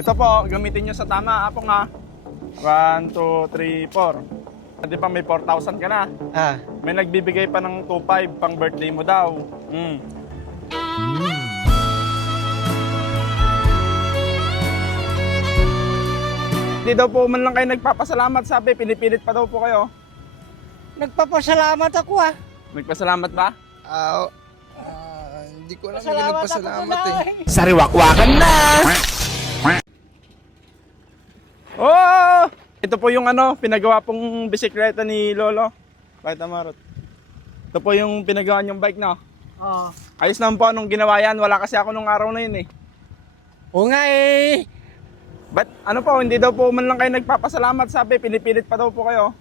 Ito po, gamitin nyo sa tama. Apo nga. 1, 2, 3, 4. Di ba may 4,000 ka na? May nagbibigay pa ng 2,500 pang birthday mo daw. Hindi daw po man lang kayo nagpapasalamat, sabi. Pinipilit pa daw po kayo. Nagpapasalamat ako Nagpasalamat ba? Hindi ko alam yung nagpasalamat eh. Sariwakwakan na! Oh! Ito po yung pinagawa pong bisikleta ni Lolo. Kahit Amarot. Ito po yung pinagawa niyong bike na. Oo. Ayos naman po nung ginawa yan. Wala kasi ako nung araw na yun eh. Oo nga eh. Ba't po, hindi daw po man lang kayo nagpapasalamat, sabi. Pinipilit pa daw po kayo.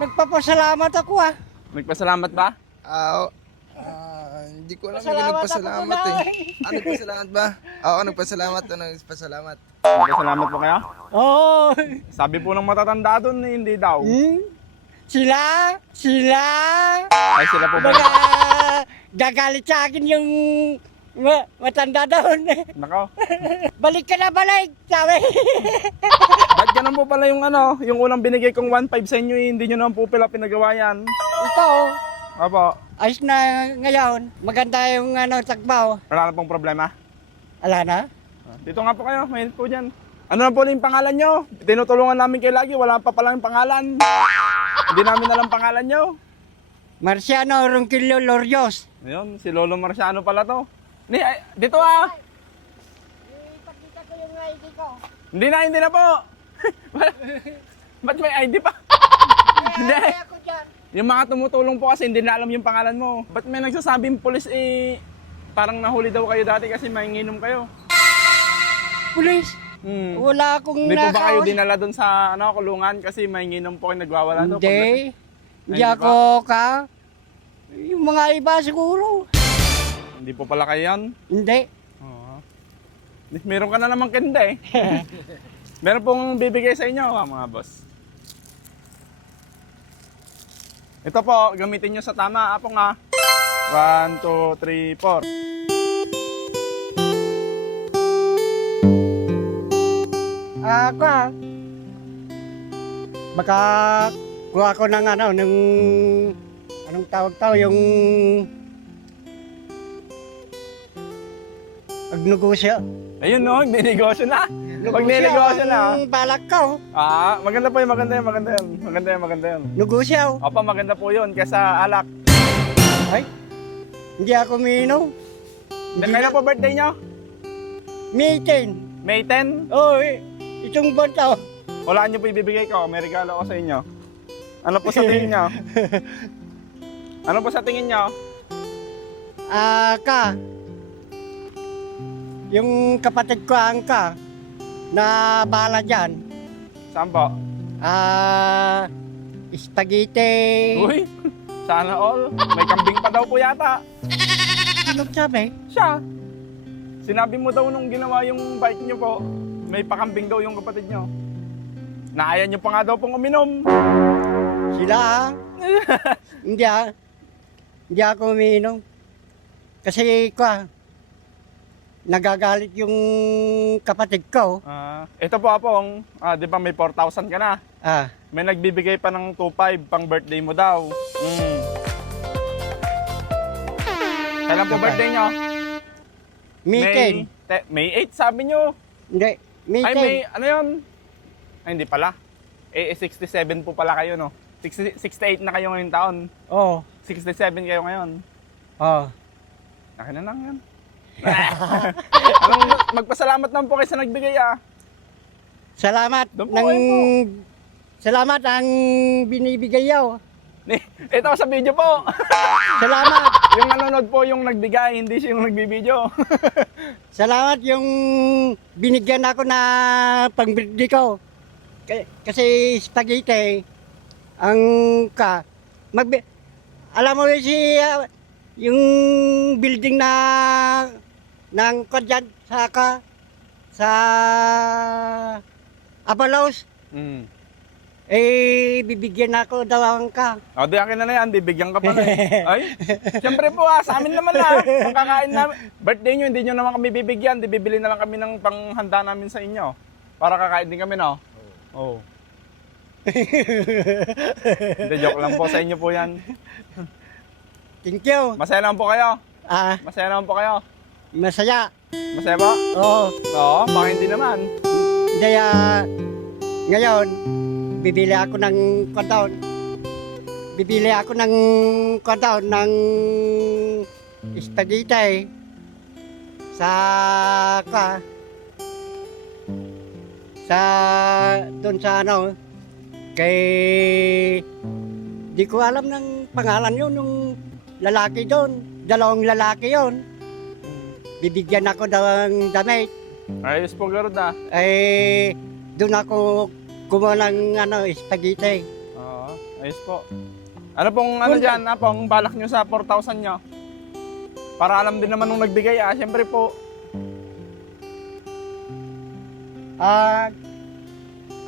Nagpapasalamat ako Nagpasalamat ba? Hindi ko alam yung nagpasalamat eh. Nagpasalamat ba? Oo, nagpasalamat. Nagpasalamat. Nagpasalamat po kayo? Oo. Sabi po ng matatanda doon, hindi daw. Sila. Ay, sila po ba? Baga, gagalit sa akin yung matanda doon. Nako. Balik ka na, balik, sabi. Ba't ganun po pala yung yung unang binigay kong 1,500 sa inyo, hindi nyo naman po pala pinagawa yan. Ito, Opo. ayos na ngayon. Maganda yung takbaw. Wala na pong problema. Ala na? Dito nga po kayo, may po dyan. Ano na po yung pangalan nyo? Tinutulungan namin kayo lagi, wala pa palang pangalan. Hindi namin alam pangalan nyo. Marciano Ronquillo Lorios. Ayun, si Lolo Marciano pala to. Dito Ipakita ko yung ID ko. Hindi na po. Ba't may ID pa? Hindi. Ako dyan. Yung mga tumutulong po kasi hindi na alam yung pangalan mo. Ba't may nagsasabing pulis parang nahuli daw kayo dati kasi manginginom kayo? Pulis. Wala akong Hindi po ba kayo nakaos. dinala doon sa kulungan kasi manginginom po kayo nagwawala daw? Hindi. Hindi Ay, ako yung mga iba siguro. Hindi po pala kayo yan? Hindi. Oo. Meron ka na namang kenda eh. Meron pong bibigay sa inyo mga boss. Ito po, gamitin nyo sa tama. Apo nga. 1, 2, 3, 4. Ako baka kuha ko ng ng anong tawag yung pagnegosyo. Ayun no, ninegosyo na. Pag ninegosyo na. Ang balak ko. Maganda po yun, maganda yun. Negosyo. Opo, maganda po yun kesa alak. Ay, hindi ako minom. Kailan po birthday nyo? May 10. May 10? Oh, itong buwan to. Wala nyo po ibibigay ko, may regalo ko sa inyo. Ano po sa tingin nyo? Ano po sa tingin nyo? Yung kapatid ko angka na bala dyan. Saan po? Spaghetti. Uy, sana all. May kambing pa daw po yata. Ano sabi? Siya. Sinabi mo daw nung ginawa yung bike nyo po, may pakambing daw yung kapatid nyo. Naayan nyo pa nga daw pong uminom. Sila Hindi ako umiinom. Kasi nagagalit yung kapatid ko. Ito po apong, di ba may 4,000 ka na? May nagbibigay pa ng 2,500 pang birthday mo daw. Kailan po birthday nyo? May 10. May 8 sabi nyo. Hindi, May 10. Ay, may, ano yun? Ay, hindi pala. 67 po pala kayo, no? 68 na kayo ngayong taon. Oo. 67 kayo ngayon. Oo. Akin na lang yan. Magpasalamat naman po kayo sa nagbigay, Salamat. Doon po kayo po. Salamat ang binibigay yaw. Ito sa video po. Salamat. Yung nanonood po yung nagbigay, hindi siya yung nagbibideo. Salamat yung binigyan ako na pang-birthday ko. Kasi spaghetti, alam mo yung building na ng kadyan sa Abalos, Bibigyan ako daw ka. O, di akin na yan, bibigyan ka pala eh. Ay, siyempre po sa amin naman ang kakain namin. Birthday nyo, hindi nyo naman kami bibigyan. Di bibili na lang kami ng panghanda namin sa inyo. Para kakain din kami, no? Oo. Hindi, joke lang po sa inyo po yan. Thank you. Masaya naman po kayo. Masaya naman po kayo. Masaya. Masaya po? Oo. Oo, baka hindi naman. Kaya ngayon, bibili ako ng kontaon. Bibili ako ng kontaon ng spaghetti sa doon sa ano kay di ko alam ng pangalan yun nung lalaki doon. Dalawang lalaki yun. Bibigyan ako ng damit. Ayos po, Garuda. Doon ako kumuha ng spaghetti. Oo, ayos po. Ano pong dyan, pong balak nyo sa 4,000 nyo? Para alam din naman nung nagbigay, siyempre po.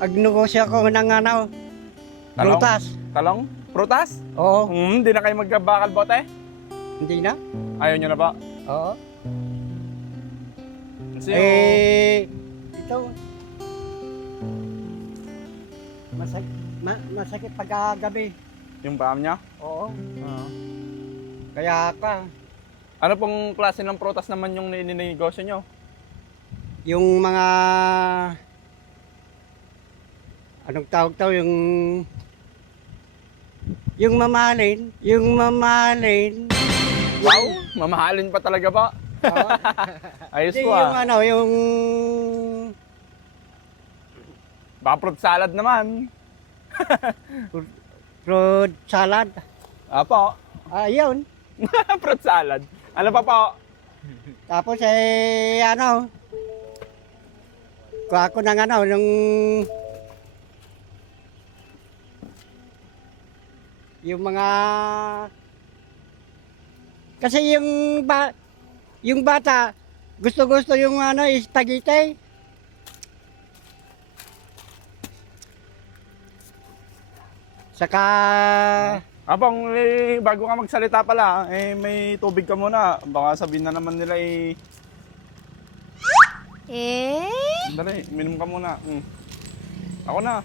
Agnegosyo ako ng prutas. Talong? Prutas? Oo, Hindi na kayo magkabakal bote? hindi na. Ayaw nyo na ba? Oo. Kasi Ito. Masakit pagkagabi. yung paam nyo? Oo. Oo. Kaya Ano pong klase ng prutas naman yung nininegosyo nyo? yung mga anong tawag to yung mamahalin. Wow! Mamahalin pa talaga ba? Ayos Hindi, po yung Baka fruit salad naman. fruit salad. Apo. Ayun. Fruit salad. Ano pa po? Tapos kuha ko ng nung yung mga kasi yung bata gusto yung spaghetti. Saka Abang, bago ka magsalita pala, may tubig ka muna. Baka sabihin na naman nila Dali, minom ka muna. Ako na.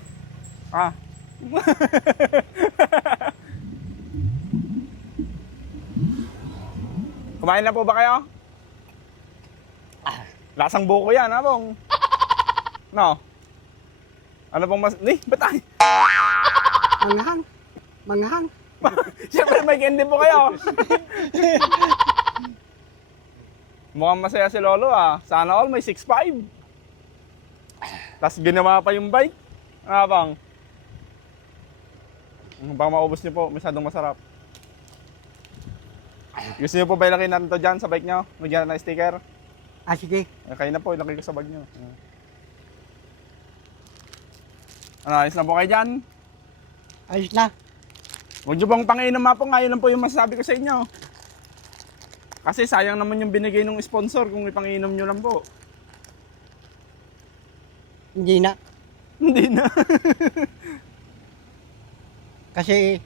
Kumain na po ba kayo? Lasang buko yan, abong. No? Ano pong batay? Manghang. Siyempre may candy po kayo. Mukhang masaya si Lolo Sana all may 6'5". Tapos ginawa pa yung bike. Bang? Baka maubos niyo po, masyadong masarap. Gusto niyo po ba ilagay natin to dyan sa bike niyo? Nagyan na ng sticker? Sige. Kayo na po, ilagay ko sa bag niyo. Ayos na po kayo dyan? Ayos na. Huwag niyo bang panginom po, ngayon lang po yung masasabi ko sa inyo. Kasi sayang naman yung binigay ng sponsor kung ipanginom nyo lang po. Hindi na. Hindi na. Kasi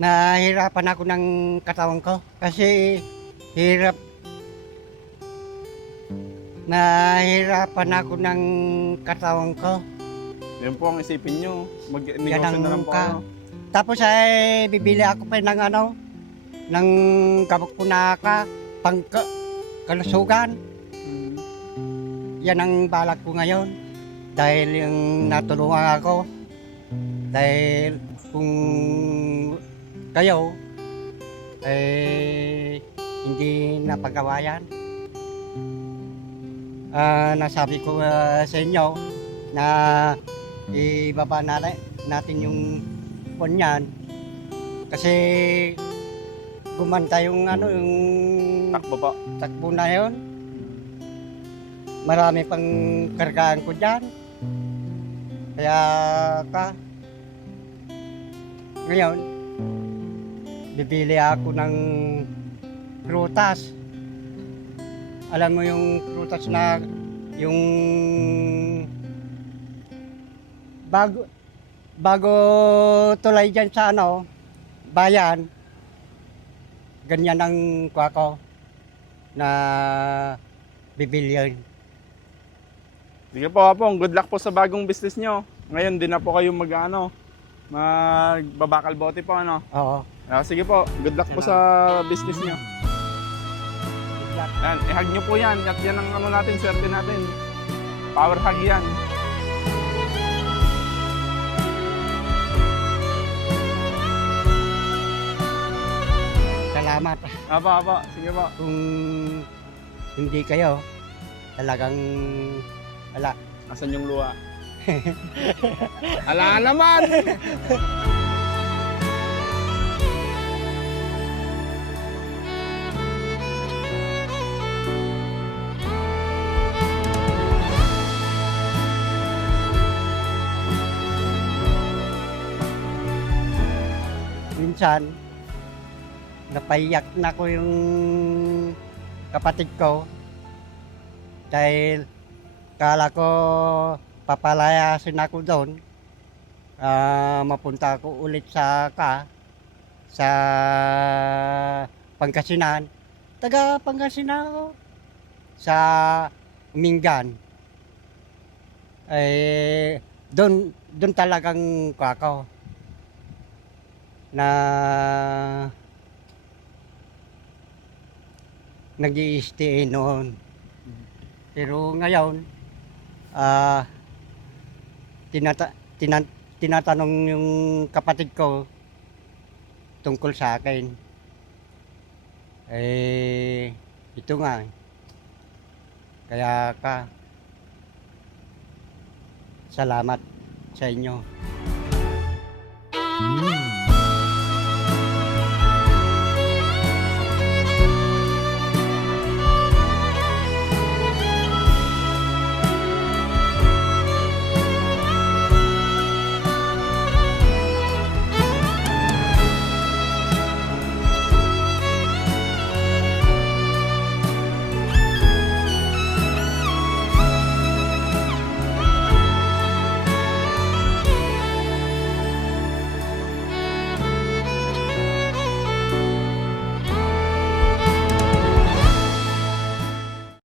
nahihirapan ako ng katawan ko. Kasi nahihirapan ako ng katawan ko. Yan po ang isipin nyo. Mag-negosyo Yan na lang po kayo. Tapos bibili ako pa ng kabok ko na pang kalusugan. Yan ang balak ko ngayon. Dahil yung natulungan ako. Dahil kung kayo hindi napagawa yan. Nasabi ko sa inyo na ibaba natin yung punyan kasi gumanda yung yung Takbo po. takbo na yun. Marami pang kargaan ko dyan. Kaya ngayon bibili ako ng prutas. Alam mo yung prutas na yung bago tulay dyan sa bayan, ganyan ang kuha ko na bibilyon. Sige po, Apong. Good luck po sa bagong business nyo. Ngayon, din na po kayo magbabakal bote po, ano? Oo. Sige po. Good luck po sa business nyo. Yan, i-hug nyo po yan. At yan ang natin, swerte natin. Power hug yan. Salamat. Apa. Sige po. Kung hindi kayo, talagang wala. Asan yung luha? Ala naman! Minsan, napaiyak na ko yung kapatid ko dahil kala ko papalayasin ako doon. Mapunta ako ulit sa Pangasinan. Taga Pangasinan ako. Sa Mingan. Doon talagang ako na nag-i-stay noon. Pero ngayon, tinatanong yung kapatid ko tungkol sa akin. Ito nga. Kaya salamat sa inyo.